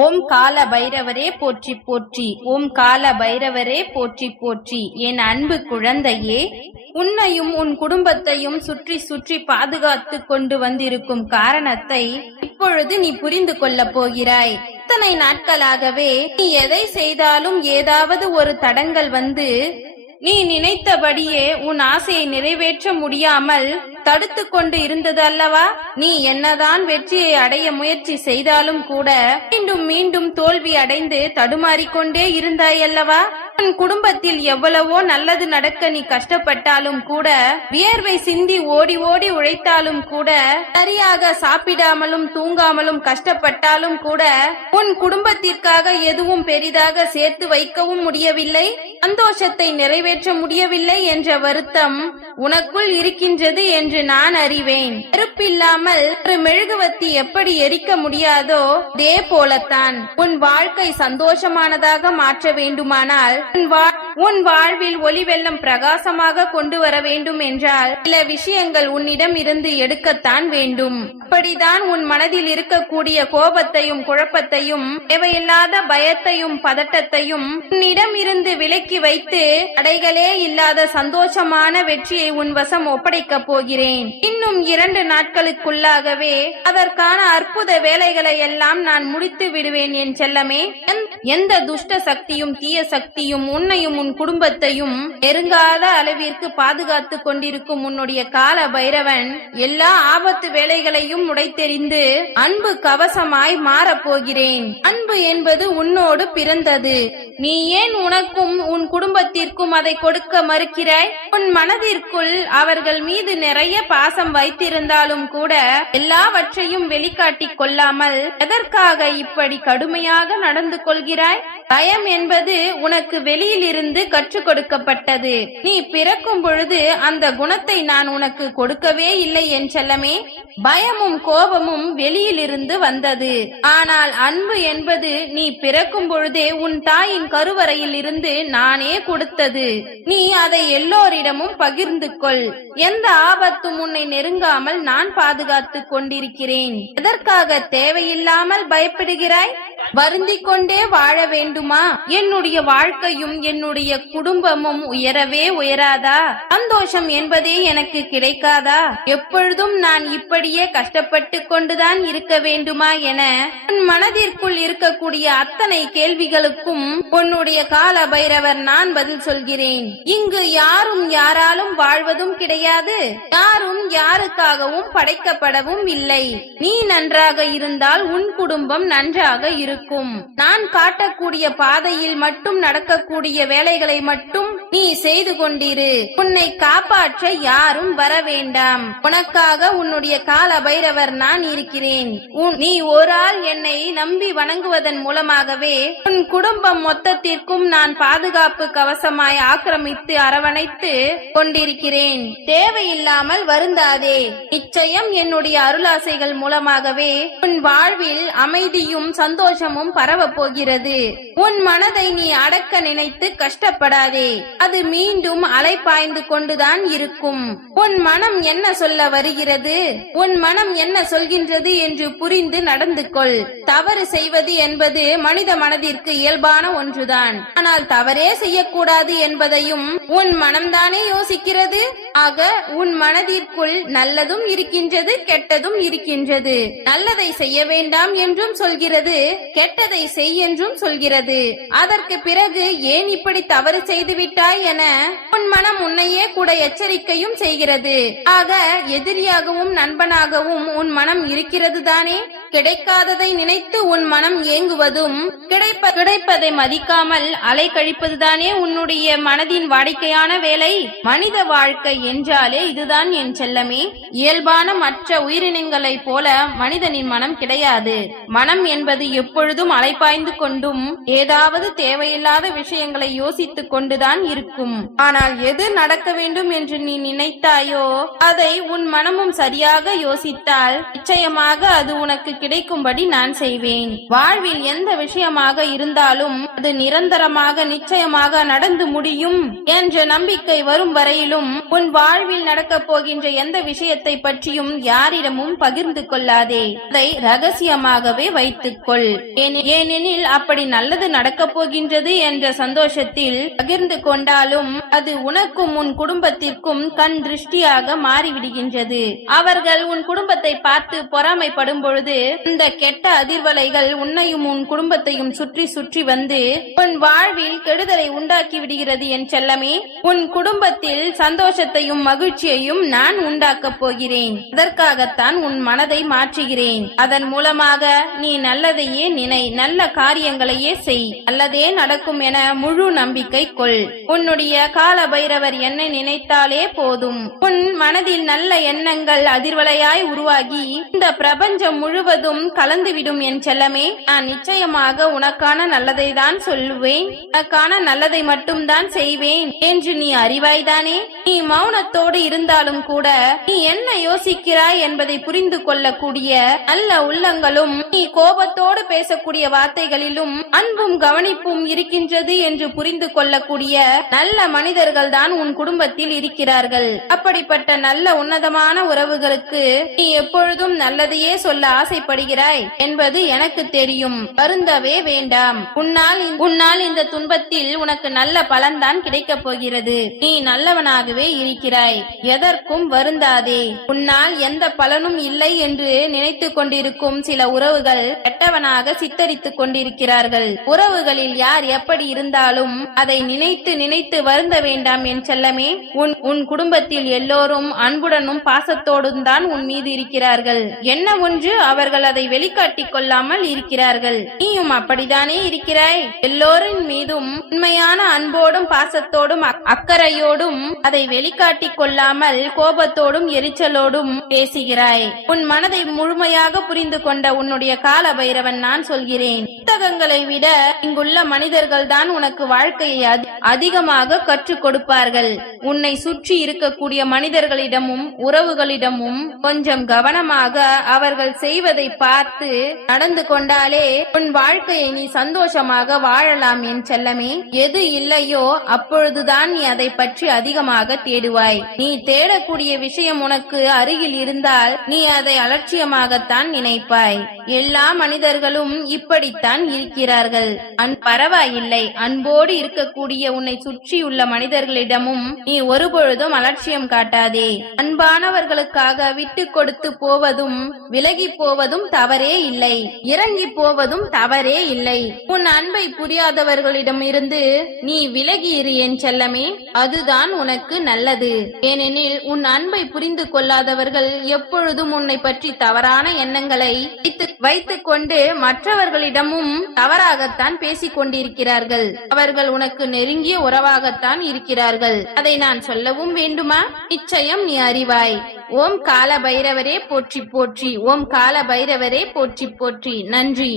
ஓம் கால பைரவரே போற்றி போற்றி. ஓம் கால பைரவரே போற்றி போற்றி. என் அன்பு குழந்தையே, உன்னையும் உன் குடும்பத்தையும் சுற்றி சுற்றி பாதுகாத்து கொண்டு வந்திருக்கும் காரணத்தை இப்பொழுது நீ புரிந்து கொள்ளப் போகிறாய். இத்தனை நாட்களாகவே நீ எதை செய்தாலும் ஏதாவது ஒரு தடங்கள் வந்து நீ நினைத்தபடியே உன் ஆசையை நிறைவேற்ற முடியாமல் தடுத்து கொண்டு இருந்தது அல்லவா? நீ என்னதான் வெற்றியை அடைய முயற்சி செய்தாலும் கூட மீண்டும் மீண்டும் தோல்வி அடைந்து தடுமாறிக்கொண்டே இருந்தாய் அல்லவா? உன் குடும்பத்தில் எவ்வளவோ நல்லது நடக்க நீ கஷ்டப்பட்டாலும் கூட, வியர்வை சிந்தி ஓடி ஓடி உழைத்தாலும் கூட, சரியாக சாப்பிடாமலும் தூங்காமலும் கஷ்டப்பட்டாலும் கூட உன் குடும்பத்திற்காக எதுவும் பெரிதாக சேர்த்து வைக்கவும் முடியவில்லை, சந்தோஷத்தை நிறைவேற்ற முடியவில்லை என்ற வருத்தம் உனக்குள் இருக்கின்றது என்று நான் அறிவேன். நெருப்பில்லாமல் ஒரு மெழுகுவத்தி எப்படி எரிக்க முடியாதோ அதே போலத்தான் உன் வாழ்க்கை சந்தோஷமானதாக மாற்ற வேண்டுமானால், உன் வாழ்வில் ஒளி வெள்ளம் பிரகாசமாக கொண்டு வர வேண்டும் என்றால் சில விஷயங்கள் உன்னிடம் இருந்து எடுக்கத்தான் வேண்டும். அப்படிதான் உன் மனதில் இருக்கக்கூடிய கோபத்தையும் குழப்பத்தையும் தேவையில்லாத பயத்தையும் பதட்டத்தையும் உன்னிடம் இருந்து விலக்கி வைத்து தடைகளே இல்லாத சந்தோஷமான வெற்றியை உன் வசம் ஒப்படைக்கப் போகிறேன். இன்னும் 2 நாட்களுக்குள்ளாகவே அதற்கான அற்புத வேலைகளை எல்லாம் நான் முடித்து விடுவேன் என் செல்லமே. எந்த துஷ்ட சக்தியும் தீய சக்தியும் உன்னையும் உன் குடும்பத்தையும் நெருங்காத அளவிற்கு பாதுகாத்து கொண்டிருக்கும் உன்னுடைய கால பைரவன் எல்லா ஆபத்து வேலைகளையும் உடைத்தெறிந்து அன்பு கவசமாய் மாறப்போகிறேன். அன்பு என்பது உன்னோடு பிறந்தது. நீ ஏன் உனக்கும் உன் குடும்பத்திற்கும் அதை கொடுக்க மறுக்கிறாய்? உன் மனதிற்குள் அவர்கள் மீது நிறைய பாசம் வைத்திருந்தாலும் கூட எல்லாவற்றையும் வெளிக்காட்டிக் கொள்ளாமல் எதற்காக இப்படி கடுமையாக நடந்து கொள்கிறாய்? பயம் என்பது உனக்கு வெளியில் இருந்து கற்றுக் கொடுக்கப்பட்டது. நீ பிறக்கும் பொழுது அந்த குணத்தை நான் உனக்கு கொடுக்கவே இல்லை என் செல்லமே. பயமும் கோபமும் வெளியில் இருந்து வந்தது. ஆனால் அன்பு என்பது நீ பிறக்கும் பொழுதே உன் தாயின் கருவறையில் இருந்து நானே கொடுத்தது. நீ அதை எல்லோரிடமும் பகிர்ந்து கொள். எந்த ஆபத்தும் உன்னை நெருங்காமல் நான் பாதுகாத்து கொண்டிருக்கிறேன். எதற்காக தேவையில்லாமல் பயப்படுகிறாய்? வருந்திக் கொண்டே வாழ வேண்டுமா? என்னுடைய வாழ்க்கையும் என்னுடைய குடும்பமும் உயரவே உயராதா? சந்தோஷம் என்பதே எனக்கு கிடைக்காதா? எப்பொழுதும் நான் இப்படியே கஷ்டப்பட்டு கொண்டுதான் இருக்க வேண்டுமா என உன் மனதிற்குள் இருக்கக்கூடிய அத்தனை கேள்விகளுக்கும் உன்னுடைய கால பைரவர் நான் பதில் சொல்கிறேன். இங்கு யாரும் யாராலும் வாழ்வதும் கிடையாது, யாரும் யாருக்காகவும் படைக்கப்படவும் இல்லை. நீ நன்றாக இருந்தால் உன் குடும்பம் நன்றாக இருக்கும். நான் காட்டக்கூடிய பாதையில் மட்டும் நடக்கக்கூடிய வேலைகளை மட்டும் நீ செய்து கொண்டிரு. உன்னை காப்பாற்ற யாரும் வர வேண்டாம். உனக்காக உன்னுடைய கால பைரவர் நான் இருக்கிறேன். நீ ஒரு ஆள் என்னை நம்பி வணங்குவதன் மூலமாகவே உன் குடும்பம் மொத்தத்திற்கும் நான் பாதுகாப்பு கவசமாய் ஆக்கிரமித்து அரவணைத்து கொண்டிருக்கிறேன். தேவையில்லாமல் வருந்தாதே. நிச்சயம் என்னுடைய அருளாசைகள் மூலமாகவே உன் வாழ்வில் அமைதியும் சந்தோஷமும் பரவ போகிறது. உன் மனதை நீ அடக்க நினைத்து கஷ்டப்படாதே. அது மீண்டும் அலைப்பாய்ந்து கொண்டுதான் இருக்கும். உன் மனம் என்ன சொல்ல வருகிறது, உன் மனம் என்ன சொல்கின்றது என்று புரிந்து நடந்து கொள். தவறு செய்வது என்பது மனித மனதிற்கு இயல்பான ஒன்றுதான். ஆனால் தவறே செய்யக்கூடாது என்பதையும் உன் மனம்தானே யோசிக்கிறது. ஆக உன் மனதிற்குள் நல்லதும் இருக்கின்றது, கெட்டதும் இருக்கின்றது. நல்லதை செய்ய வேண்டாம் என்றும் சொல்கிறது, கெட்டதை செய் என்றும் சொல்கிறது. அதற்கு பிறகு ஏன் இப்படி தவறு செய்து விட்டாய் என உன் மனம் உன்னையே கூட எச்சரிக்கையும் செய்கிறது. ஆக எதிரியாகவும் நண்பனாகவும் உன் மனம் இருக்கிறது தானே. கிடைக்காததை நினைத்து உன் மனம் ஏங்குவதும் கிடைப்பதை மதிக்காமல் அலை கழிப்பதுதானே உன்னுடைய மனதின் வாடிக்கையான வேலை. மனித வாழ்க்கை என்றாலே இதுதான் என் செல்லமே. இயல்பான மற்ற உயிரினங்களை போல மனிதனின் மனம் கிடையாது. மனம் என்பது எப்பொழுதும் அலைப்பாய்ந்து கொண்டும் ஏதாவது தேவையில்லாத விஷயங்களை யோசித்துக் கொண்டுதான் இருக்கும். ஆனால் எது நடக்க வேண்டும் என்று நீ நினைத்தாயோ அதை உன் மனமும் சரியாக யோசித்தால் நிச்சயமாக அது உனக்கு கிடைக்கும்படி நான் செய்வேன். வாழ்வில் எந்த விஷயமாக இருந்தாலும் அது நிரந்தரமாக நிச்சயமாக நடந்து முடியும் என்ற நம்பிக்கை வரும் வரையிலும் உன் வாழ்வில் நடக்கப் போகின்ற எந்த விஷயத்தை பற்றியும் யாரிடமும் பகிர்ந்து கொள்ளாதே. அதை ரகசியமாகவே வைத்துக்கொள். ஏனெனில் அப்படி நல்லது நடக்கப் போகின்றது என்ற சந்தோஷத்தில் பகிர்ந்து கொண்டாலும் அது உனக்கும் உன் குடும்பத்திற்கும் கண் திருஷ்டியாக மாறிவிடுகின்றது. அவர்கள் உன் குடும்பத்தை பார்த்து பொறாமைப்படும் பொழுது இந்த கெட்ட அதிர்வலைகள் உன்னையும் உன் குடும்பத்தையும் சுற்றி சுற்றி வந்து உன் வாழ்வில் கெடுதலை உண்டாக்கி விடுகிறது. என் செல்லமே, உன் குடும்பத்தில் சந்தோஷத்தையும் மகிழ்ச்சியையும் நான் உண்டாக்கப் போகிறேன். அதற்காகத்தான் உன் மனதை மாற்றுகிறேன். அதன் மூலமாக நீ நல்லதையே நினை, நல்ல காரியங்களையே செய், நல்லதே நடக்கும் என முழு நம்பிக்கை கொள். உன்னுடைய கால பைரவர் என்னை நினைத்தாலே போதும். உன் மனதில் நல்ல எண்ணங்கள் அதிர்வலையாய் உருவாகி இந்த பிரபஞ்சம் முழுவதும் கலந்துவிடும். என் செல்லமே, நான் நிச்சயமாக உனக்கான நல்லதை தான் சொல்லுவேன், உனக்கான நல்லதை மட்டும் தான் செய்வேன் என்று நீ அறிவாய்தானே? நீ மௌனத்தோடு இருந்தாலும் கூட நீ என்ன யோசிக்கிறாய் என்பதை புரிந்து கொள்ளக்கூடிய நல்ல உள்ளங்களும் நீ கோபத்தோடு பேசக்கூடிய வார்த்தைகளிலும் அன்பும் கவனிப்பும் இருக்கின்றது என்று புரிந்து கொள்ளக்கூடிய நல்ல மனிதர்கள் தான் உன் குடும்பத்தில் இருக்கிறார்கள். அப்படிப்பட்ட நல்ல உன்னதமான உறவுகளுக்கு நீ எப்பொழுதும் நல்லதையே சொல்ல ஆசைப்படுகிறாய் என்பது எனக்கு தெரியும். வருந்தவே வேண்டாம். உன்னால் இந்த துன்பத்தில் உனக்கு நல்ல பலன்தான் கிடைக்கப் போகிறது. நீ நல்லவனாகவே இருக்கிறாய். எதற்கும் வருந்தாதே. உன்னால் எந்த பலனும் இல்லை என்று நினைத்து கொண்டிருக்கும் சில உறவுகள் கெட்டவனாக சித்தரித்துக் கொண்டிருக்கிறார்கள். உறவுகளில் யார் எப்படி இருந்தாலும் அதை நினைத்து நினைத்து வருந்த வேண்டாம். என் செல்லமே, உன் குடும்பத்தில் எல்லோரும் அன்புடனும் பாசத்தோடும் தான் உன் மீது இருக்கிறார்கள். என்ன ஒன்று, அவர்கள் அதை வெளிக்காட்டிக் கொள்ளாமல் இருக்கிறார்கள். நீயும் அப்படித்தானே இருக்கிறாய். எல்லோரின் மீதும் உண்மையான அன்போடும் பாசத்தோடும் அக்கறையோடும் அதை வெளிக்காட்டிக் கொள்ளாமல் கோபத்தோடும் எரிச்சலோடும் பேசுகிறாய். உன் மனதை முழுமையாக புரிந்து கொண்ட உன்னுடைய கால பைரவன் நான் சொல்கிறேன், புத்தகங்களை விட இங்குள்ள மனிதர்கள் தான் உனக்கு வாழ்க்கையை அதிகமாக கற்றுக் கொடுப்பார்கள். உன்னை சுற்றி இருக்கக்கூடிய மனிதர்களிடமும் உறவுகளிடமும் கொஞ்சம் கவனமாக அவர்கள் செய்வதை பார்த்து நடந்து கொண்டாலே உன் வாழ்க்கையை நீ சந்தோஷமாக வாழலாம். என் செல்லமே, எது இல்லையோ அப்பொழுதுதான் நீ அதை பற்றி அதிகமாக தேடுவாய். நீ தேடக்கூடிய விஷயம் உனக்கு அருகில் இருந்தால் நீ அதை அலட்சியமாகத்தான் நினைப்பாய். எல்லா மனிதர்களும் இப்படித்தான் இருக்கிறார்கள். பரவாயில்லை, அன்போடு இருக்கக்கூடிய உன்னை சுற்றியுள்ள மனிதர்களிடமும் நீ ஒருபொழுதும் அலட்சியம் காட்டாதே. அன்பானவர்களுக்காக விட்டு கொடுத்து போவதும் விலகி போவதும் தவறே இல்லை, இறங்கி போவதும் தவறே இல்லை. உன் அன்பை புரியாதவர்களிடம் இருந்து நீ விலகி இரு என் செல்லமே, அதுதான் உனக்கு நல்லது. ஏனெனில் உன் அன்பை புரிந்து கொள்ளாதவர்கள் எப்பொழுதும் உன்னை பற்றி தவறான எண்ணங்களை வைத்துக் கொண்டு மற்றவர்களிடமும் தவறாகத்தான் பேசிக் கொண்டிருக்கிறார்கள். அவர்கள் உனக்கு நெருங்கிய உறவாகத்தான் இருக்கிறார்கள். அதை நான் சொல்லவும் வேண்டுமா? நிச்சயம் நீ அறிவாய். ஓம் கால பைரவரே போற்றி போற்றி. ஓம் கால பைரவரே போற்றி போற்றி. நன்றி.